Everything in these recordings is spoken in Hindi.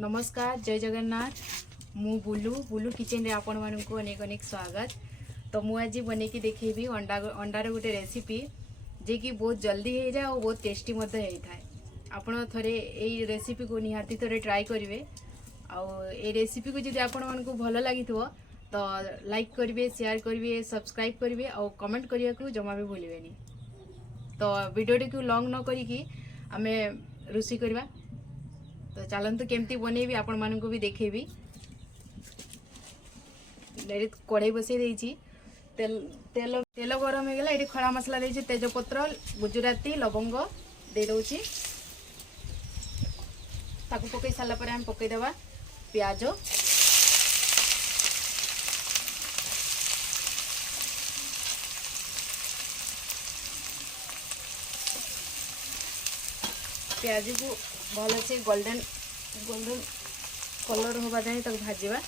नमस्कार, जय जगन्नाथ। मु बुलू बुलू किचन रे आपण मानक अनेक अनेक स्वागत। तो मु आज बने की देखेबी अंडार गोटे रेसिपी जे कि बहुत जल्दी हो जाए और बहुत टेस्टी होता है। आपण थरे ए रेसिपी को निहाती थरे ट्राई करेंगे। ए रेसिपी को जब आपण मानक भल लगी तो लाइक करेंगे, शेयर करेंगे, सब्सक्राइब करेंगे और कमेंट करने को जमा भी भूलें। तो वीडियो को लॉन्ग न करी आमे रोषे करवा। तो चलतु केमती बनैबी आपण मानक भी देखेबी। डायरेक्ट कढ़ाई बसई देछि, तेल तेल तेल गरम हो गला। ये खड़ा मसला देछि, तेजपत्र, गुजराती, लवंग दे दउछि। ताकू पकई साला पर हम पकई देबा प्याज, प्याज को भल से गोल्डन गोल्डन कलर होगा जाए तक भाजवा।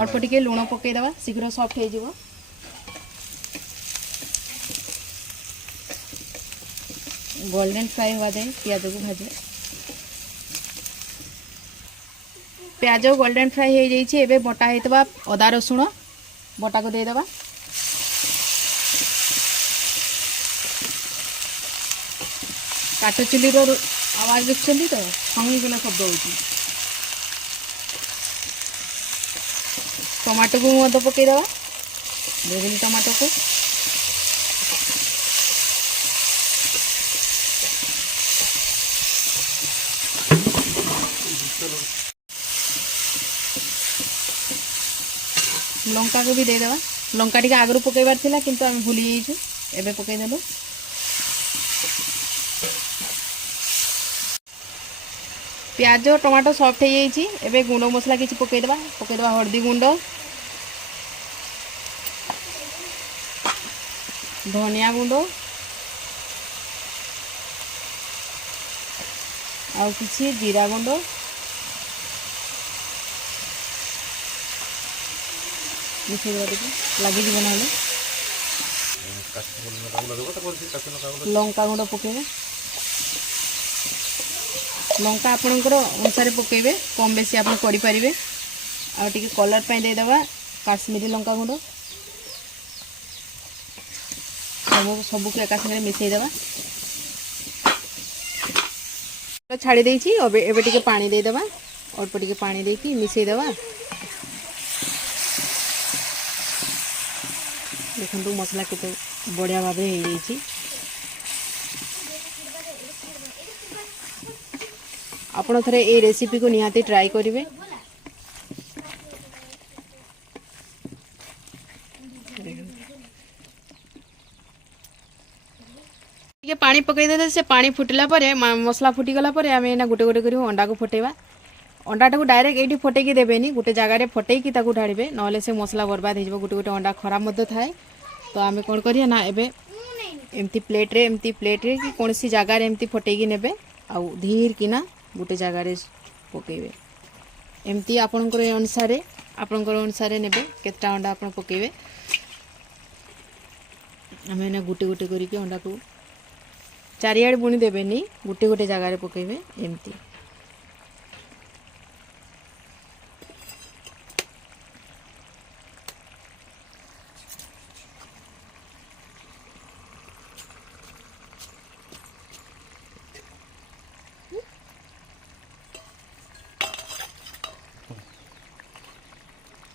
अल्प टिके लुण पकईदे, शीघ्र सॉफ्ट हो। गोल्डन फ्राई हुआ जाए प्याज को भाजे। प्याज गोल्डन फ्राई हो जाइए। एबे बटा होता अदा रसुण बटा को देदेबा। काट चुली आवाज देखते तो खंगी गला शब्द हो। टमाटो को मत पकईदे, देदेली टमाटो को। लंका को भी देदेबा। लंका टी आगु पकईबार थिला किंतु आम भूली जाइछु, एबे पकईदेलु। प्याज टमाटो सॉफ्ट हो जाइछि। एबे गुंड मसला किछि पकईदेबा। पकईदेबा हल्दी गुंड, धनिया गुंड आउ किछि जीरा गुंड, मिसेई लगे ना। लंका गुंड पकईबे। लंका आपणकर अनुसार पकईबे, कम बेसी आप करें। आ टिके कलर पे देदेबा काश्मीरी लंका गुंड। सबू को एका संगे मिसेईदेबा। छाड़ी देछि। एबे टिके पानी देदेबा। अल्प टिके पानी देकी मिसेईदेबा। देखो मसला केते बढ़िया भाव में हो जाइए। आपण थरे ए रेसिपी को निहाती ट्राई करेंगे। पानी पकईदे से पानी फुटला पर मसला फुटीगला आम एना गोटे गोटे कर अंडा को फटेबा। अंडाटा को डायरेक्ट ये फटेकी देवेनि, गोटे जगार फटेकी ढाड़े, ना से मसला बर्बाद हो। गोटे गोटे अंडा खराब थाए। तो आम कौन करिए ना एबे एमती प्लेट्रे कि कौन सी जगार एमती फटेकी नेबे। आउ धीर किना गोटे जगार पकईबे। एमती आपणकर अनुसार नेबे केतटा अंडा आपण पकईबे। आम एना गोटे गोटे करके अंडा को चारिआडे बुणी देवेनि, गोटे गोटे जगार पकईबे। एमती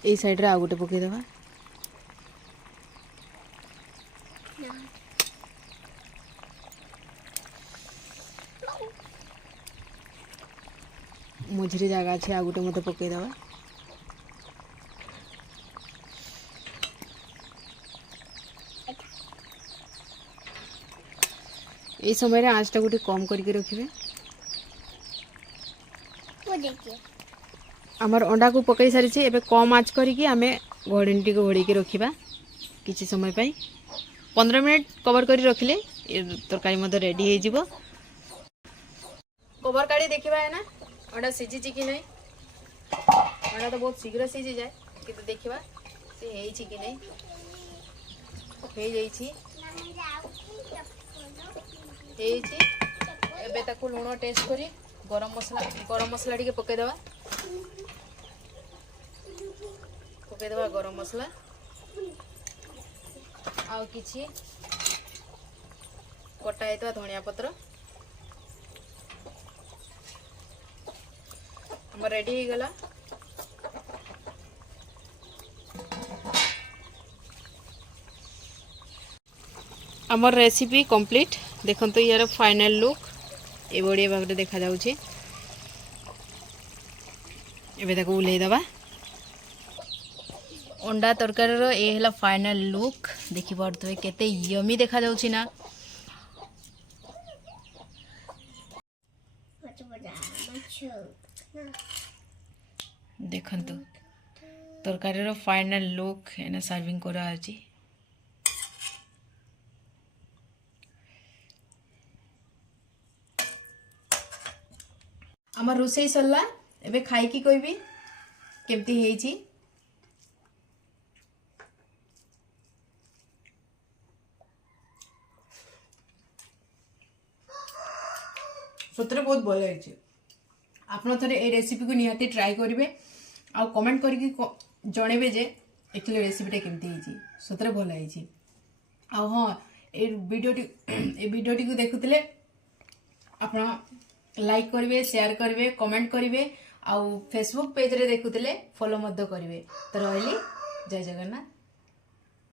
ए साइड रे आ गोटे पकईदेबा। मझे जगह अच्छे आ गोटे मत पकईदेबा। ये समय आँचटा गोटे कम करके रखिए। आमर अंडा को पकई सारी एबे कम आँच करिकी आमे घोड़नी को घोड़ी रखा किसी समय 15 मिनट कवर कर रखिले तरकारी रेडी हो। कवर काढ़ी देखा है ना अंडा सीझी कि नहीं। अंडा तो बहुत शीघ्र सीझी जाए कि देखा सी है कि नहीं एबे ताकू लुण टेस्ट करी गरम मसला टिके पकेदेवा गरम मसला आउ किछि कटा हेतवा धनिया पत्र हम रेडी हो गला। आमर रेसिपी कंप्लीट देखो यार फाइनल लुक ए बढ़िया भाव में देखा जाउछि। एबे ताको उल्हे दबा अंडा तरकारी रो ए हला फाइनल लुक देखि पड़थवे केते यमी देखा जाउछि ना। देखंतु तरकारी रो फाइनल लुक एना सर्विंग करा अछि। आमर रोसई सरला एबे खाई की कहबी केमती हेछि। सतरे बहुत भल है। आपन थरे ए रेसिपी को निहाती ट्राई करेंगे आ कमेंट करके जनइबे जे एक्चुअली रेसिपीटा केमती हेछि सतरे भल है। आ हाँ ए वीडियोटी को देखुले आप लाइक करेंगे शेयर करेंगे कमेंट करेंगे आउ फेसबुक पेज रे देखुले फॉलो मध्य करेंगे। तो रही जय जगन्नाथ।